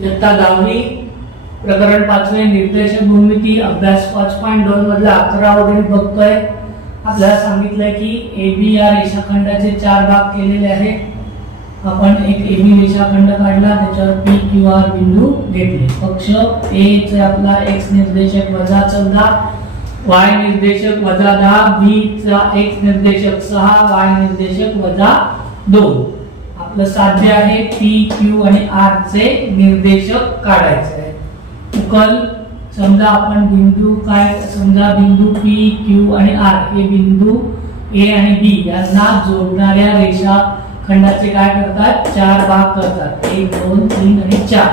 इयत्ता 10वी प्रकरण 5 निर्देशक भूमिती अभ्यास 5.2 मधला 11 गणित बघतोय। आपल्याला सांगितलंय की AB या रेषाखंडाचे 4 भाग केलेले आहेत। आपण एक AB रेषाखंड काढला, त्याच्यावर PQR बिंदू घेतले। पक्ष A चे आपला x निर्देशक -14, y निर्देशक -10, B चा x निर्देशक 6, y निर्देशक -2। आपलं साध्य आहे P, Q आणि R चे निर्देशक काढायचे आहे। उकल समजा आपण बिंदू समजा बिंदू P, Q आणि R हे बिंदू A आणि B यांना जोडणाऱ्या रेषाखंडाचे काय करतात, 4 भाग करतात। 1 2 3 आणि 4।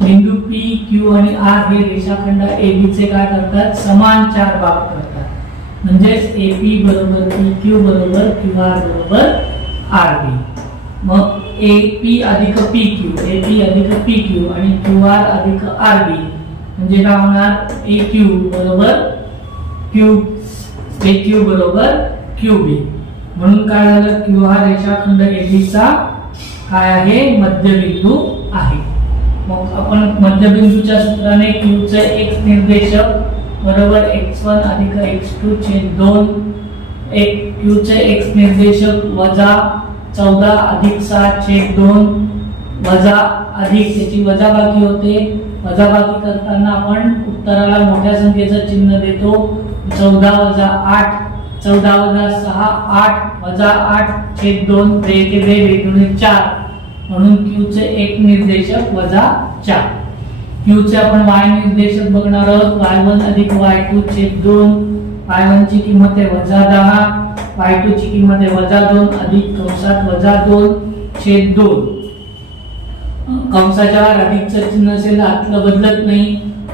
बिंदू P, Q आणि R हे रेषाखंड AB चे काय करतात, समान 4 भाग करतात। म्हणजे AP बरोबर PQ बरोबर QR बरोबर RB। मग AP अधिक PQ, AP अधिक PQ आणि QR अधिक RB म्हणजे काय होणार, AQ बरोबर AQ बरोबर QB। म्हणून काय झालं, Q हा रेषाखंड AB चा काय आहे, मध्यबिंदू आहे। मग आपण मध्यबिंदूच्या सूत्राने Q चे x निर्देशक बरोबर x1 अधिक x2 छेद 2, Q चे x निर्देशक -14 अधिक 7 छेद 2 वजा अधिक त्याची वजाबाकी होते। वजाबाकी करताना आपण उत्तराला मोठ्या संख्येचं चिन्ह देतो। 14 वजा 8, 14 वजा 6 8 वजा 8 छेद 2 2 4 म्हणून Q चे एक निर्देशक -4। Q चे आपण y निर्देशक बघणार आहोत। y1 अधिक y2 छेद 2, y1 ची किंमत आहे -10, y2 ची किंमत आहे -2 अधिक कंसात -2 छेद 2। कंसाच्या वर अधिकचं चिन्ह असेल आतलं बदलत नाही।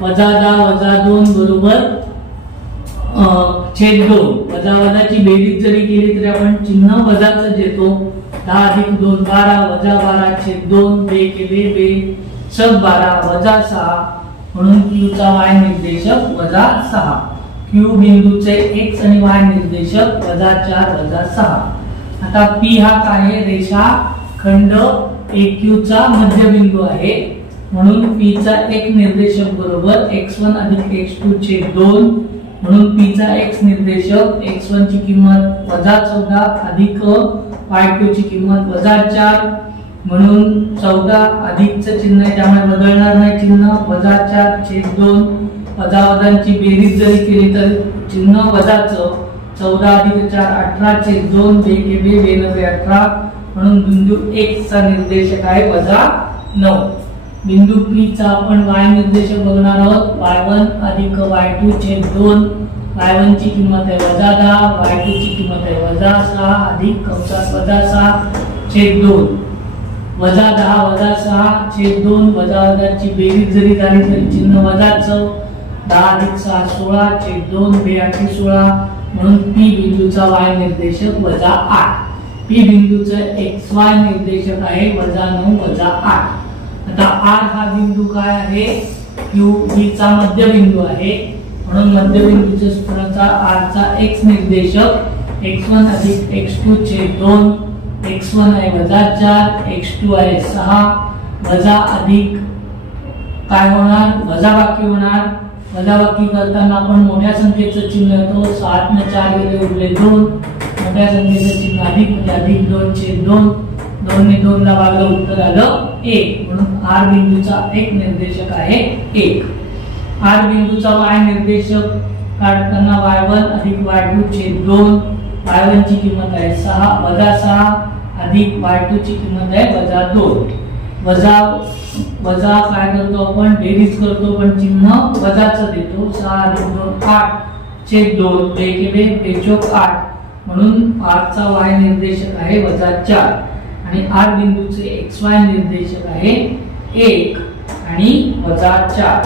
-10 -2 बरोबर छेद 2। वजाची बेरीज जरी केली तरी आपण चिन्ह वजाचं देतो। 10 अधिक 2 12 -12 छेद 2 2 सब 12 -6 म्हणून Q चा y निर्देशक -6। Q बिंदूचे x आणि y निर्देशक -4 -6। आता P हा काय आहे, रेषाखंड AQ चा मध्यबिंदू आहे। म्हणून P चा एक निर्देशक बरोबर x1 अधिक x2 छेद 2 म्हणून P चा x निर्देशक x1 ची किंमत -14 अधिक y2 ची किंमत -4 म्हणून 14 अधिकचं चिन्ह आहे त्यामुळे बदलणार नाही चिन्ह। -4 छेद 2 वजावजांची बेरीज जरी केली तर चिन्ह वजाचं। 14 अधिक 4 18 छेद 2 2 18 म्हणून बिंदू x चा निर्देशक आहे -9। बिंदू P चा आपण y निर्देशक बघणार आहोत। y1 अधिक y2 छेद 2, y1 ची किंमत आहे -10, y2 ची किंमत आहे -6 अधिक कंसात -6 छेद 2 -10 -6 छेद 2 वजावजांची बेरीज जरी झाली तरी चिन्ह वजाचं। 10 अधिक 6 16 छेद 2 2 16 म्हणून P बिंदूचा y निर्देशक -8। P बिंदूचा xy निर्देशक आहे -9 -8। आता R हा बिंदू काय आहे, QB चा मध्यबिंदू आहे। म्हणून मध्यबिंदूच्या सूत्राचा R चा x निर्देशक x1 अधिक x2 छेद 2, x1 आहे -4 x2 आहे 6 वजा अधिक काय होणार, वजाबाकी होणार। वजाबाकी करताना आपण मोठ्या संख्येचं चिन्ह देतो। 7 ने 4 गेले उरले 2, मोठ्या संख्येचं चिन्ह अधिक म्हणजे अधिक 2 छेद 2, 2 ने 2 ला भागलं उत्तर आलं 1 म्हणून R बिंदूचा एक निर्देशक आहे 1। R बिंदूचा y निर्देशक काढताना y1 अधिक y2 छेद 2, y1 ची किंमत आहे 6 अधिक y2 ची किंमत आहे -2। वजा काय करतो आपण, बेरीज करतो पण चिन्ह वजाचं देतो। 6 अधिक 2 8 छेद 2 2 8 म्हणून R चा y निर्देशक आहे -4 आणि R बिंदूचे xy निर्देशक आहे 1 आणि -4।